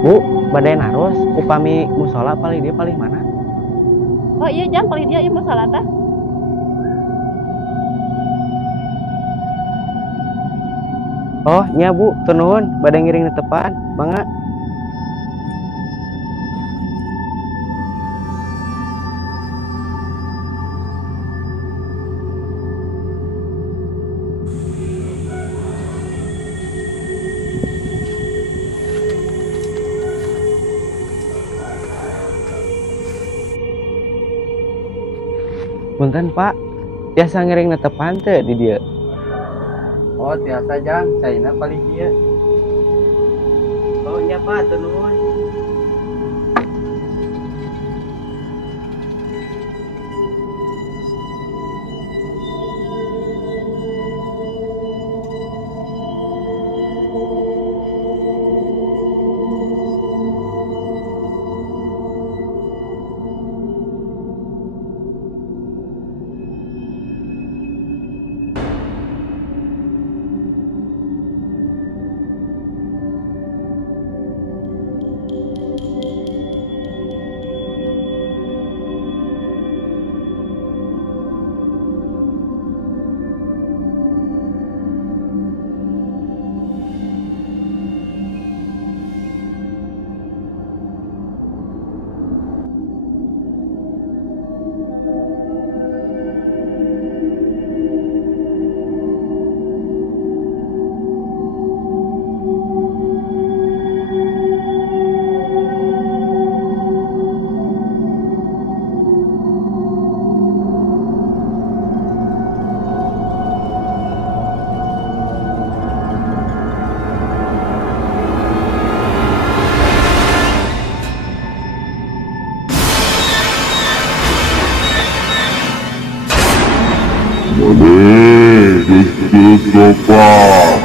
Bu, badai naros, upami musola paling dia paling mana? Oh iya jam paling dia ieu masalah tah. Oh, nya Bu, turun, badai ngiring di tepan, mangga. Punten Pak, biasa ngiring di tepan teh di dia. Oh tiasa jang, China paling dia. Oh, nya Pak, turun. Boleh, Gusti Sopan.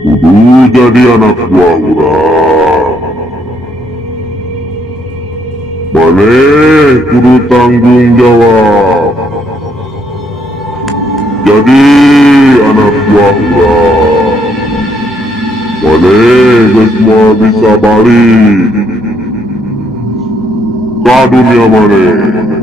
Kudu jadi anak buah urang. Boleh, kudu tanggung jawab. Jadi anak buah urang. Boleh, geus moal bisa balik ka dunia maneh.